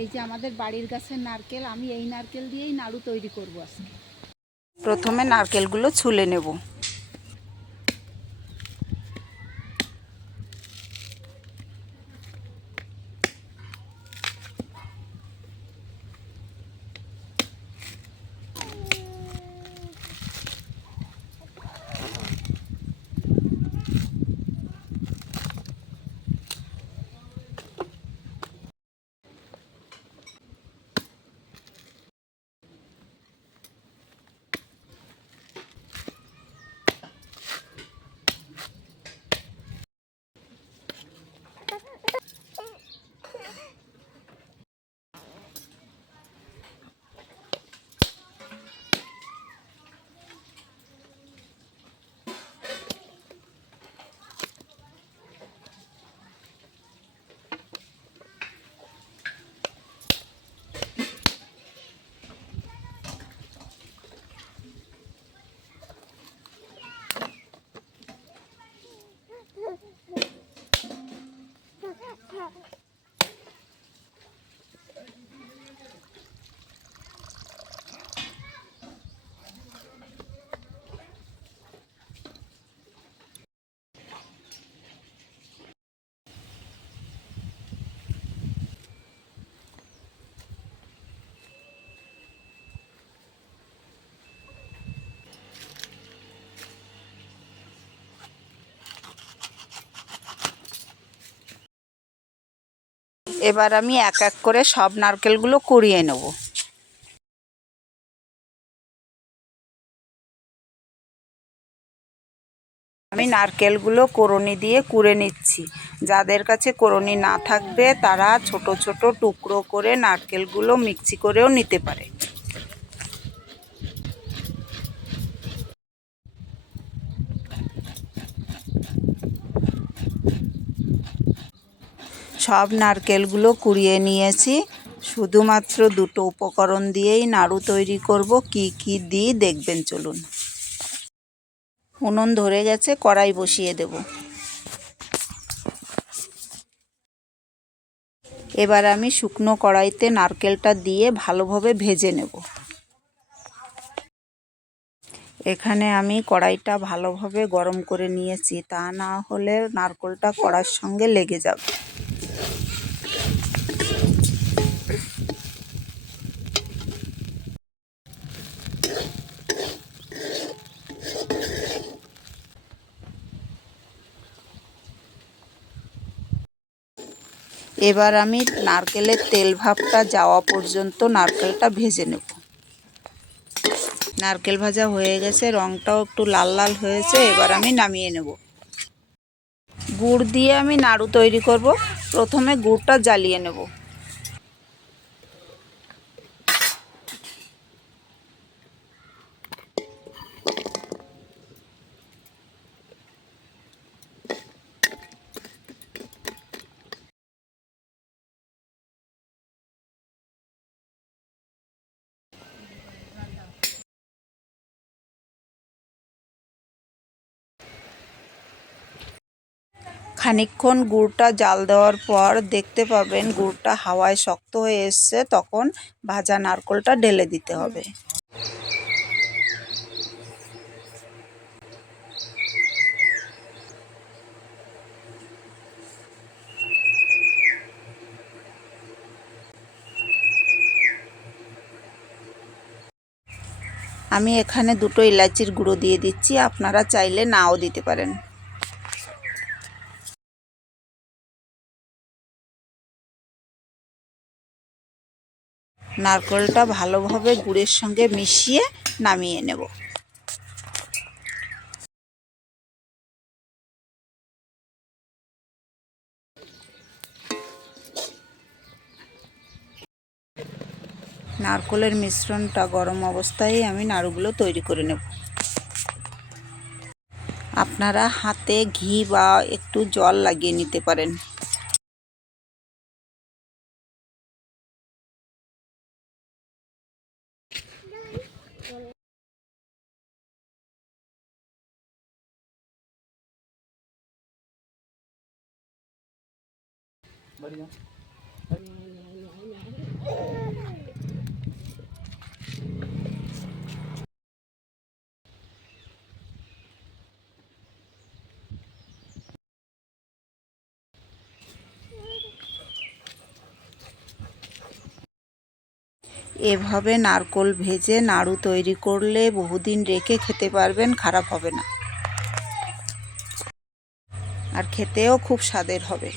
এই যে আমাদের বাড়ির গাছের নারকেল, আমি এই নারকেল দিয়েই নাড়ু তৈরি করব আজকে। প্রথমে নারকেলগুলো ছুলে নেব। এবার আমি এক এক করে সব নারকেলগুলো কুড়িয়ে নেব। আমি নারকেলগুলো কোড়নি দিয়ে কুড়ে নিচ্ছি। যাদের কাছে কোড়নি না থাকবে তারা ছোট ছোট টুকরো করে নারকেলগুলো মিক্সি করেও নিতে পারে। সব নারকেলগুলো কুড়িয়ে নিয়েছি। শুধুমাত্র দুটো উপকরণ দিয়েই নাড়ু তৈরি করব। কি কি দিই দেখবেন চলুন। উনুন ধরে গেছে, কড়াই বসিয়ে দেব। এবার আমি শুকনো কড়াইতে নারকেলটা দিয়ে ভালোভাবে ভেজে নেব। এখানে আমি কড়াইটা ভালোভাবে গরম করে নিয়েছি, তা না হলে নারকেলটা কড়ার সঙ্গে লেগে যাবে। এবার আমি নারকেলের তেল ভাবটা যাওয়া পর্যন্ত নারকেলটা ভেজে নেব। নারকেল ভাজা হয়ে গেছে, রঙটাও একটু লাল লাল হয়েছে। এবার আমি নামিয়ে নেব। গুড় দিয়ে আমি নাড়ু তৈরি করব। প্রথমে গুড়টা জ্বালিয়ে নেব। খানিকক্ষণ গুড়টা জাল দেওয়ার পর দেখতে পাবেন গুড়টা হাওয়ায় শক্ত হয়ে এসছে, তখন ভাজা নারকেলটা ঢেলে দিতে হবে। আমি এখানে দুটো এলাচির গুঁড়ো দিয়ে দিচ্ছি, আপনারা চাইলে নাও দিতে পারেন। নারকেলটা ভালোভাবে গুড়ের সঙ্গে মিশিয়ে নামিয়ে নেব। নারকেলের মিশ্রণটা গরম অবস্থায় আমি নাড়ুগুলো তৈরি করে নেব। আপনারা হাতে ঘি বা একটু জল লাগিয়ে নিতে পারেন। এভাবে নারকেল ভেজে নাড়ু তৈরি করলে বহুদিন রেখে খেতে পারবেন, খারাপ হবে না আর খেতেও খুব স্বাদের হবে।